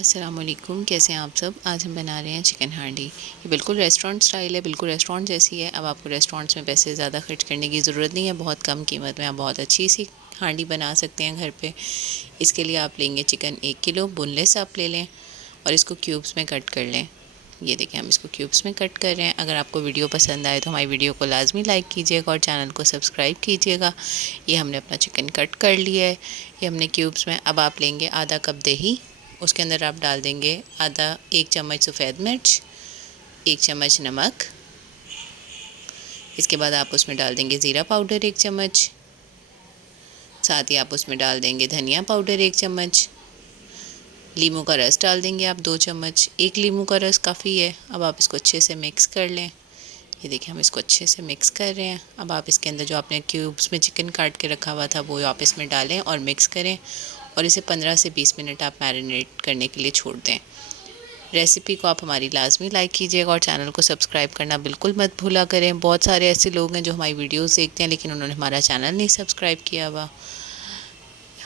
अस्सलामुअलैकुम, कैसे हैं आप सब। आज हम बना रहे हैं चिकन हांडी। ये बिल्कुल रेस्टोरेंट स्टाइल है, बिल्कुल रेस्टोरेंट जैसी है। अब आपको रेस्टोरेंट्स में पैसे ज़्यादा खर्च करने की ज़रूरत नहीं है, बहुत कम कीमत में आप बहुत अच्छी सी हांडी बना सकते हैं घर पे। इसके लिए आप लेंगे चिकन 1 किलो, बोनलेस आप ले लें और इसको क्यूब्स में कट कर लें। ये देखिए, हम इसको क्यूब्स में कट कर रहे हैं। अगर आपको वीडियो पसंद आए तो हमारी वीडियो को लाजमी लाइक कीजिएगा और चैनल को सब्सक्राइब कीजिएगा। ये हमने अपना चिकन कट कर लिया है, ये हमने क्यूब्स में। अब आप लेंगे आधा कप दही, उसके अंदर आप डाल देंगे आधा 1 चम्मच सफ़ेद मिर्च, 1 चम्मच नमक। इसके बाद आप उसमें डाल देंगे ज़ीरा पाउडर 1 चम्मच, साथ ही आप उसमें डाल देंगे धनिया पाउडर 1 चम्मच। लीमू का रस डाल देंगे आप 2 चम्मच, 1 लीमू का रस काफ़ी है। अब आप इसको अच्छे से मिक्स कर लें। ये देखिए, हम इसको अच्छे से मिक्स कर रहे हैं। अब आप इसके अंदर जो आपने क्यूब्स में चिकन काट के रखा हुआ था वो आप इसमें डालें और मिक्स करें और इसे 15 से 20 मिनट आप मैरिनेट करने के लिए छोड़ दें। रेसिपी को आप हमारी लाजमी लाइक कीजिएगा और चैनल को सब्सक्राइब करना बिल्कुल मत भूला करें। बहुत सारे ऐसे लोग हैं जो हमारी वीडियोस देखते हैं लेकिन उन्होंने हमारा चैनल नहीं सब्सक्राइब किया हुआ।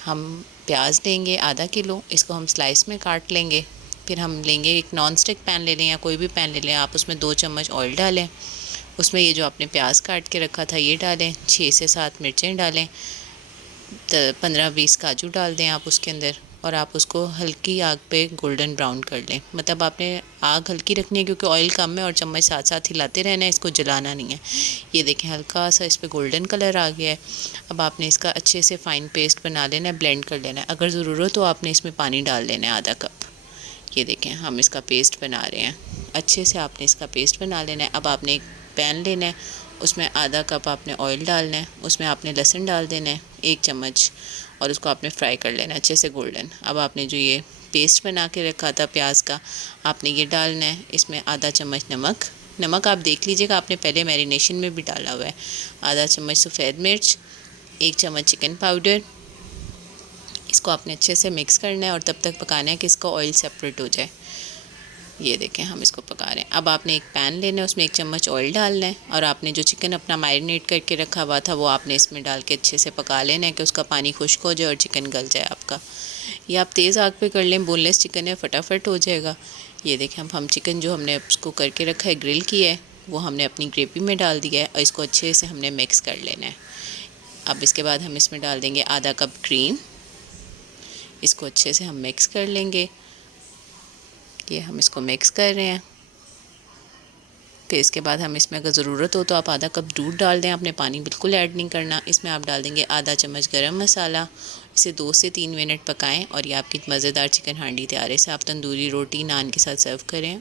हम प्याज लेंगे आधा किलो, इसको हम स्लाइस में काट लेंगे। फिर हम लेंगे एक नॉन स्टिक पैन ले लें या कोई भी पैन ले लें, आप उसमें 2 चम्मच ऑयल डालें। उसमें ये जो आपने प्याज काट के रखा था ये डालें, 6 से 7 मिर्चें डालें, 15-20 काजू डाल दें आप उसके अंदर और आप उसको हल्की आग पे गोल्डन ब्राउन कर लें। मतलब आपने आग हल्की रखनी है क्योंकि ऑयल कम है और चम्मच साथ साथ हिलाते रहना है, इसको जलाना नहीं है। ये देखें, हल्का सा इस पर गोल्डन कलर आ गया है। अब आपने इसका अच्छे से फ़ाइन पेस्ट बना लेना है, ब्लेंड कर लेना है। अगर ज़रूरत हो आपने इसमें पानी डाल देना है आधा कप। ये देखें, हम इसका पेस्ट बना रहे हैं। अच्छे से आपने इसका पेस्ट बना लेना है। अब आपने एक पैन लेना है, उसमें आधा कप आपने ऑयल डालना है, उसमें आपने लहसुन डाल देना है 1 चम्मच और उसको आपने फ्राई कर लेना है अच्छे से गोल्डन। अब आपने जो ये पेस्ट बना के रखा था प्याज का, आपने ये डालना है। इसमें आधा चम्मच नमक आप देख लीजिएगा, आपने पहले मैरिनेशन में भी डाला हुआ है। आधा चम्मच सफ़ेद मिर्च, 1 चम्मच चिकन पाउडर। इसको आपने अच्छे से मिक्स करना है और तब तक पकाना है कि इसका ऑयल सेपरेट हो जाए। ये देखें, हम इसको पका रहे हैं। अब आपने एक पैन लेना है, उसमें 1 चम्मच ऑयल डालना है और आपने जो चिकन अपना मैरिनेट करके रखा हुआ था वो आपने इसमें डाल के अच्छे से पका लेना है कि उसका पानी खुश्क हो जाए और चिकन गल जाए आपका। ये आप तेज़ आग पे कर लें, बोनलेस चिकन है, फटाफट हो जाएगा। ये देखें, अब हम चिकन जो हमने उसको करके रखा है, ग्रिल किया है, वो हमने अपनी ग्रेवी में डाल दिया है और इसको अच्छे से हमने मिक्स कर लेना है। अब इसके बाद हम इसमें डाल देंगे आधा कप क्रीम। इसको अच्छे से हम मिक्स कर लेंगे। ये हम इसको मिक्स कर रहे हैं। फिर इसके बाद हम इसमें अगर ज़रूरत हो तो आप आधा कप दूध डाल दें, आपने पानी बिल्कुल ऐड नहीं करना। इसमें आप डाल देंगे आधा चम्मच गरम मसाला। इसे 2 से 3 मिनट पकाएं और ये आपकी मज़ेदार चिकन हांडी तैयार है। इसे आप तंदूरी रोटी नान के साथ सर्व करें।